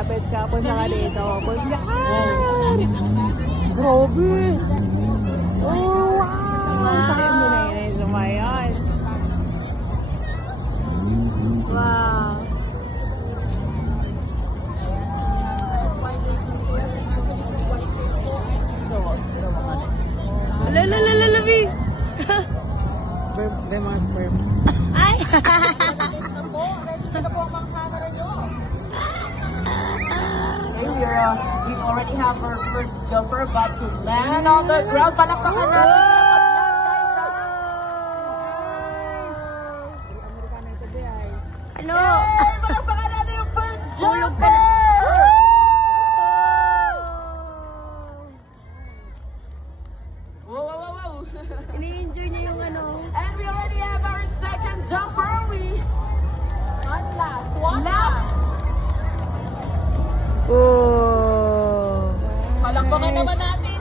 Lapit ka, punta ka dito. Punta ka! Grabe! Oh, wow! Sakit mo na yun. Sumayon. Wow! Lalalalabi! May mga sperm. Ay! Ready na po ang mga camera nyo. We already have our first jumper about to land on the ground. Palakpakan natin sa Ano? palakpakan natin yung first jumper! Wow, wow, wow, wow! Ini-enjoy niya yung ano. And we already have our second jumper. One last. Oh. Palakpakan naman natin.